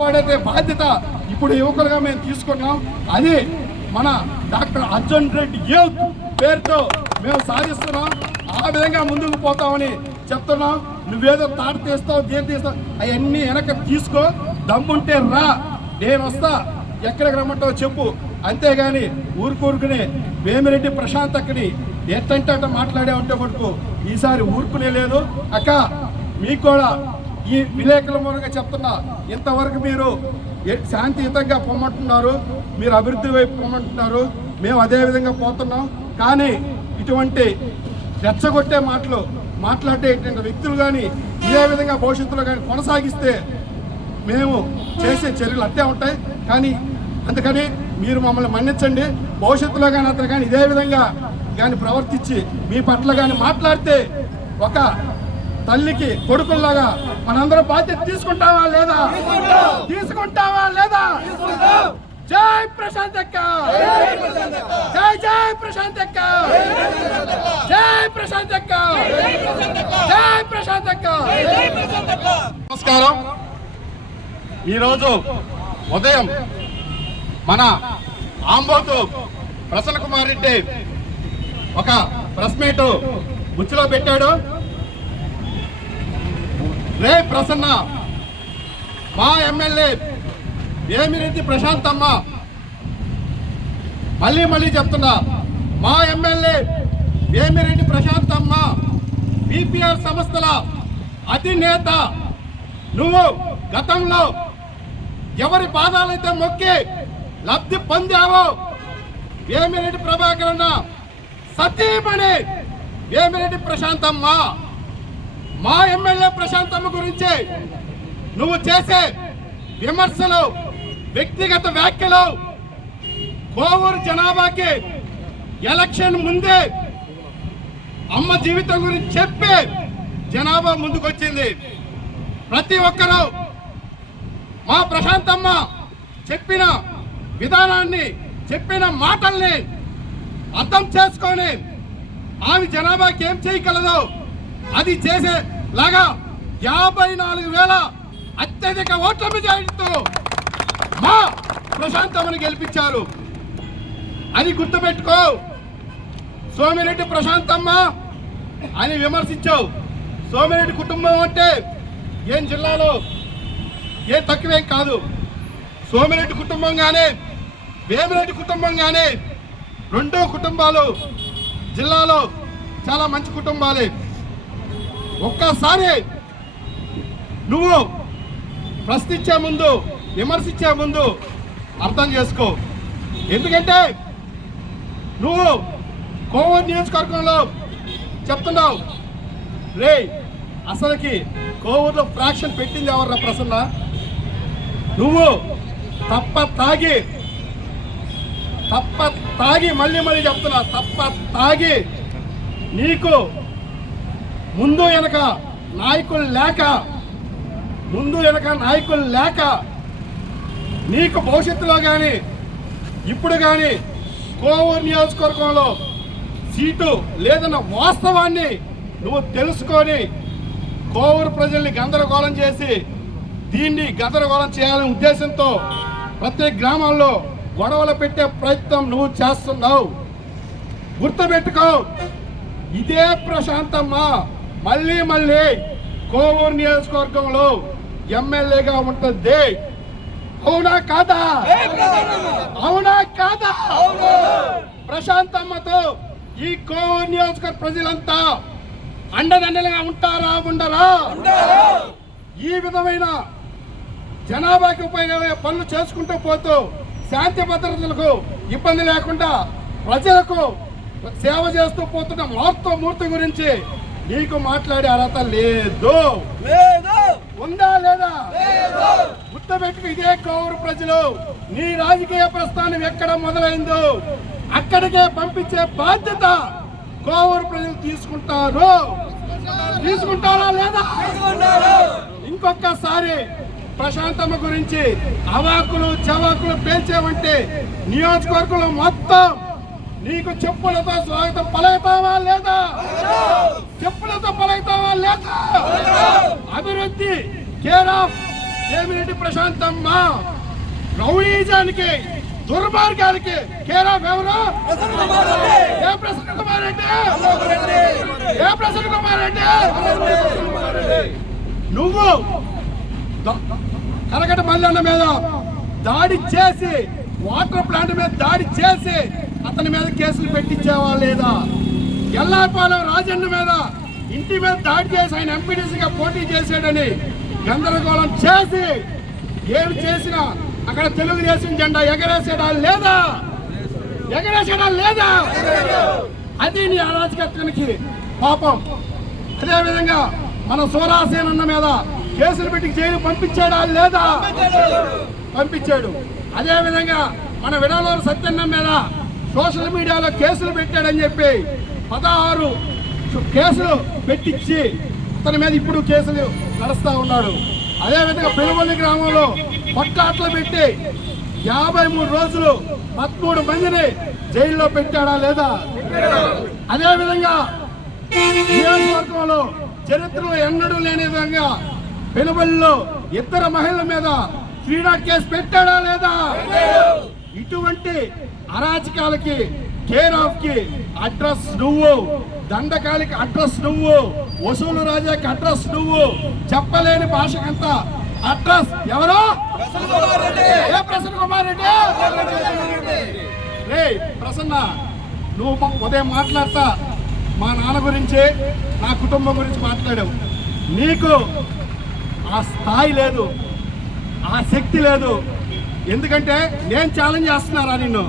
కాపాడే బాధ్యత ఇప్పుడు యువకులుగా మేము తీసుకున్నాం. అది మన డాక్టర్ అర్జున్ రెడ్డి యూత్ పేరుతో మేము సాధిస్తున్నాం. ఆ విధంగా ముందుకు పోతామని చెప్తున్నాం. నువ్వేదో తాట తీస్తావు, దేని తీస్తావు, అవన్నీ వెనక తీసుకో. దమ్ముంటే రా, నేను వస్తా, ఎక్కడికి రమ్మంటావు చెప్పు. అంతేగాని ఊరుకునే వేమిరెడ్డి ప్రశాంత్ అక్కడి ఎట్టంటే అట్ట మాట్లాడే ఉంటే పట్టుకు ఈసారి ఊరుకునే లేదు. అక్క మీకు కూడా ఈ విలేకరుల మూలంగా చెప్తున్నా, ఇంతవరకు మీరు శాంతియుతంగా పొమ్మంటున్నారు, మీరు అభివృద్ధి వైపు పొమ్మంటున్నారు, మేము అదే విధంగా పోతున్నాం. కానీ ఇటువంటి రెచ్చగొట్టే మాటలు మాట్లాడేటువంటి వ్యక్తులు కానీ ఇదే విధంగా భవిష్యత్తులో కానీ కొనసాగిస్తే మేము చేసే చర్యలు అట్టే ఉంటాయి. కానీ అందుకని మీరు మమ్మల్ని మన్నించండి. భవిష్యత్తులో కానీ అతను కానీ ఇదే విధంగా కానీ ప్రవర్తించి మీ పట్ల కానీ మాట్లాడితే ఒక తల్లికి కొడుకుల్లాగా మనందరం బాధ్యత తీసుకుంటావా లేదా? తీసుకుంటావా లేదా? జై ప్రశాంత్ అక్క, జై జై ప్రశాంత్ అక్క, జై ప్రశాంత్ అక్క, జై ప్రశాంత్ అక్క. నమస్కారం. ఈరోజు ఉదయం మన ఆంబోతు ప్రసన్న కుమార్ రెడ్డి ఒక ప్రెస్ మీట్ బుచ్చిలో పెట్టాడు. రే ప్రసన్న, మా ఎమ్మెల్యే వేమిరెడ్డి ప్రశాంతమ్మ, మళ్ళీ చెప్తున్నా, మా ఎమ్మెల్యే వేమిరెడ్డి ప్రశాంతమ్మ బీపీఆర్ సంస్థల అధినేత. నువ్వు గతంలో ఎవరి పాదాలైతే మొక్కి లబ్ధి పొందావో వేమిరెడ్డి ప్రభాకర్ అన్న సతీమణి వేమిరెడ్డి ప్రశాంతమ్మ, మా ఎమ్మెల్యే ప్రశాంతమ్మ గురించి నువ్వు చేసే విమర్శలు, వ్యక్తిగత వ్యాఖ్యలు కోవూరు జనాభాకి ఎలక్షన్ ముందే అమ్మ జీవితం గురించి చెప్పి జనాభా ముందుకొచ్చింది. ప్రతి ఒక్కరూ మా ప్రశాంతమ్మ చెప్పిన విధానాన్ని, చెప్పిన మాటల్ని అర్థం చేసుకొని ఆమె జనాభాకి ఏం చేయగలదో అది చేసేలాగా 54,000 అత్యధిక ఓట్ల మెజారిటీతో మా ప్రశాంతమ్మని గెలిపించారు. అని గుర్తుపెట్టుకో. సోమిరెడ్డి ప్రశాంతమ్మ అని విమర్శించావు. సోమిరెడ్డి కుటుంబం అంటే ఏం జిల్లాలో ఏం తక్కువేం కాదు. సోమిరెడ్డి కుటుంబం కానీ వేమిరెడ్డి కుటుంబం కానీ రెండో కుటుంబాలు జిల్లాలో చాలా మంచి కుటుంబాలే. ఒక్కసారి నువ్వు ప్రశ్నించే ముందు, విమర్శించే ముందు అర్థం చేసుకో. ఎందుకంటే నువ్వు కోవూరు నియోజకవర్గంలో చెప్తున్నావు, రే అసలుకి కోవూరులో ఫ్రాక్షన్ పెట్టింది ఎవర్రా ప్రసన్న? నువ్వు తప్ప తాగి మళ్ళీ చెప్తున్నా, తప్ప తాగి నీకు ముందు వెనక నాయకులు లేక నీకు భవిష్యత్తులో కానీ ఇప్పుడు కానీ కోవూరు నియోజకవర్గంలో సీటు లేదన్న వాస్తవాన్ని నువ్వు తెలుసుకొని కోవూరు ప్రజల్ని గందరగోళం చేసి దీన్ని గందరగోళం చేయాలనే ఉద్దేశంతో ప్రతి గ్రామాల్లో గొడవలు పెట్టే ప్రయత్నం నువ్వు చేస్తున్నావు. గుర్తుపెట్టుకో, ఇదే ప్రశాంతమ్మ మళ్ళీ కోవూరు నియోజకవర్గంలో ఎమ్మెల్యేగా ఉంటుంది. అవునా కాదా? అవునా కాదా? ప్రశాంతమ్మతో ఈ కోవూరు నియోజకవర్గ ప్రజలంతా అండదండలుగా ఉంటారా, ఉండరా? ఈ విధమైన జనాభాకి ఉపయోగపడే పనులు చేసుకుంటూ పోతూ శాంతి భద్రతలకు ఇబ్బంది లేకుండా ప్రజలకు సేవ చేస్తూ పోతున్న మూర్తి గురించి నీకు మాట్లాడే అర్హత లేదు. ఉందా లేదా? గుర్తుపెట్టుకు, ఇదే కోవూరు ప్రజలు నీ రాజకీయ ప్రస్థానం ఎక్కడ మొదలైందో అక్కడికే పంపించే బాధ్యత కోవూరు ప్రజలు తీసుకుంటారా లేదా? ఇంకొకసారి ప్రశాంతమ్మ గురించి అవాకులు చవాకులు పేల్చేవంటే నియోజకవర్గంలో మొత్తం నీకు చెప్పులతో స్వాగతం పలుకుతావా లేదా? చెప్పులతో పలుకుతావా లేదా? అభివృద్ధి కేర్ ఆఫ్ వేమిరెడ్డి ప్రశాంతమ్మ రౌడీజానికి దుర్మార్గానికి కేర్ ఆఫ్ ఎవరు? ఏ ప్రసన్న కుమార్ రెడ్డి? ఏ ప్రసన్న కుమార్ రెడ్డి? నువ్వు కరకట మల్లన్న మీద దాడి చేసి, వాటర్ ప్లాంట్ మీద దాడి చేసి అతని మీద కేసులు పెట్టించేవా లేదా? ఎల్లాపాలెం రాజన్న మీద ఇంటి మీద దాడి చేసి ఆయన ఎంపీటీసీగా పోటీ చేశాడని గందరగోళం చేసి ఏమి చేసినా అక్కడ తెలుగుదేశం జెండా ఎగరేసేడా లేదా? ఎగరేసేడా లేదా? అది నీ అరాచకత్వానికి పాపం. అదేవిధంగా మన సోరాసేనన్న మీద కేసులు పెట్టి జైలు పంపించాడా లేదా? పంపించాడు. అదేవిధంగా మన విడాలూరు సత్యన్న మీద సోషల్ మీడియాలో కేసులు పెట్టాడని చెప్పి 16 కేసులు పెట్టించి అతని మీద ఇప్పుడు కేసులు నడుస్తూ ఉన్నాడు. అదేవిధంగా పెనుగొల్లి గ్రామంలో కొట్లాట్లు పెట్టి 53 రోజులు 13 మందిని జైల్లో పెట్టాడా లేదా? అదేవిధంగా నియోజకవర్గంలో చరిత్రలో ఎన్నడూ లేని విధంగా పెనుగొల్లిలో 2 మహిళల మీద క్రీడా కేసు పెట్టాడా లేదా? ఇటువంటి అరాచకాలకి కేర్ ఆఫ్ కి అడ్రస్ నువ్వు, దండకాలకి అడ్రస్ నువ్వు, వసూలు రాజాకి అడ్రస్ నువ్వు, చెప్పలేని భాషకంతా అడ్రస్ ఎవరు? ఏ ప్రసన్న కుమార్ రెడ్డి? రే ప్రసన్న, నువ్వు ఉదయం మాట్లాడతా మా నాన్న గురించి, నా కుటుంబం గురించి మాట్లాడావు. నీకు ఆ స్థాయి లేదు, ఆ శక్తి లేదు. ఎందుకంటే నేను ఛాలెంజ్ చేస్తున్నారా నిన్ను?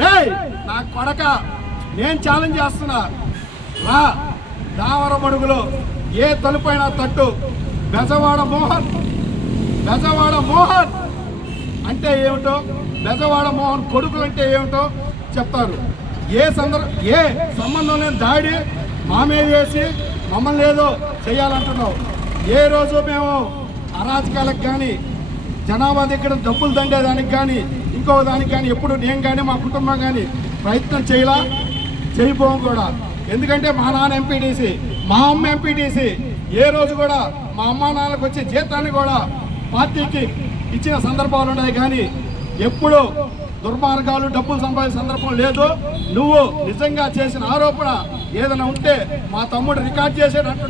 రే నా కొడక, నేను ఛాలెంజ్ చేస్తున్నా, రా దావరమడుగులో ఏ తలుపైనా తట్టు. బెజవాడ మోహన్ అంటే ఏమిటో, బెజవాడ మోహన్ కొడుకులు అంటే ఏమిటో చెప్తారు. ఏ సంబంధం లేని దాడి మా మీద చేసి మమ్మల్ని ఏదో చేయాలంటున్నావు. ఏ రోజు మేము అరాచకాలకు కానీ, జనాభా దగ్గర డబ్బులు దండేదానికి కానీ, ఇంకో దానికి కానీ ఎప్పుడు నేను కానీ మా కుటుంబం కానీ ప్రయత్నం చేయబోం కూడా. ఎందుకంటే మా నాన్న ఎంపీటీసీ, మా అమ్మ ఎంపీటీసీ. ఏ రోజు కూడా మా అమ్మ నాన్నలకు వచ్చే జీతాన్ని కూడా పార్టీకి ఇచ్చిన సందర్భాలు ఉన్నాయి. కానీ ఎప్పుడు దుర్మార్గాలు, డబ్బులు సంపాదించిన సందర్భం లేదు. నువ్వు నిజంగా చేసిన ఆరోపణ ఏదైనా ఉంటే మా తమ్ముడు రికార్డ్ చేసేటట్టు